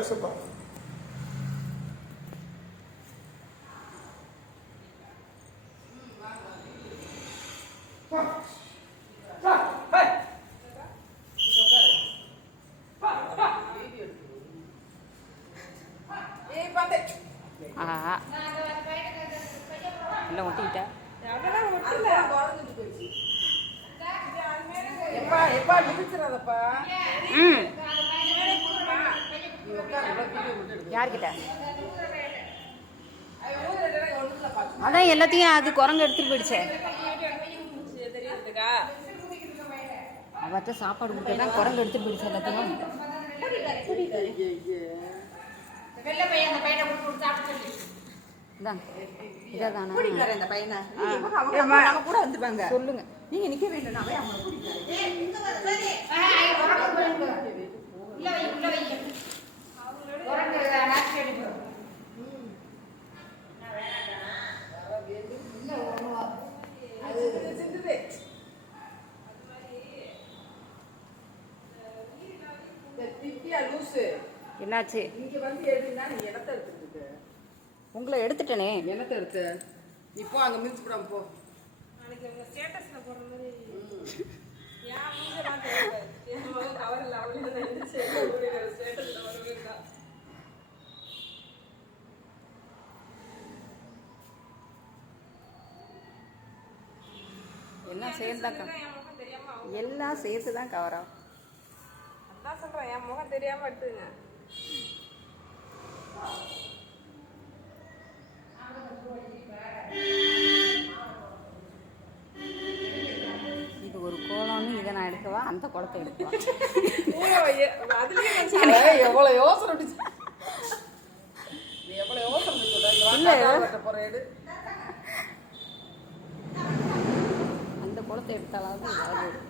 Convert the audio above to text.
ஏசப்பா. எல்லாம் ஒட்டிக்கிட்ட யார்கிட்ட அதான் எல்லாத்தையும் அது குரங்கு எடுத்துட்டு போயிடுச்சே. அவத்த சாப்பாடு கொடுத்ததான் குரங்கு எடுத்துட்டு போயிடுச்சு எல்லாத்தையும். சொல்லுங்க நீங்க நிக்க வேண்டாம். என்னாச்சு? உங்களை எடுத்துட்டனே. என்னத்தை எடுத்து இப்போ அங்க மிதிச்சு போடாம போ. ஸ்டேட்டஸ்ல போடுற மாதிரி யா மூஞ்சலாம் தெரியல. ஏன் கவர்ல அவளே நினைச்சு ஸ்டேட்டஸ்ல வரவேங்க. எல்லாம் சேர்ந்துதான் எல்லாம் சேர்த்து தான் கவரா. அதான் சொல்றேன், என் முகம் தெரியாம எடுத்துங்க. இது ஒரு கோலம்னு இதை நான் எடுக்கவா, அந்த குளத்தை எடுக்கவா? எவ்வளவு யோசனை அந்த குளத்தை எடுத்தாலாவது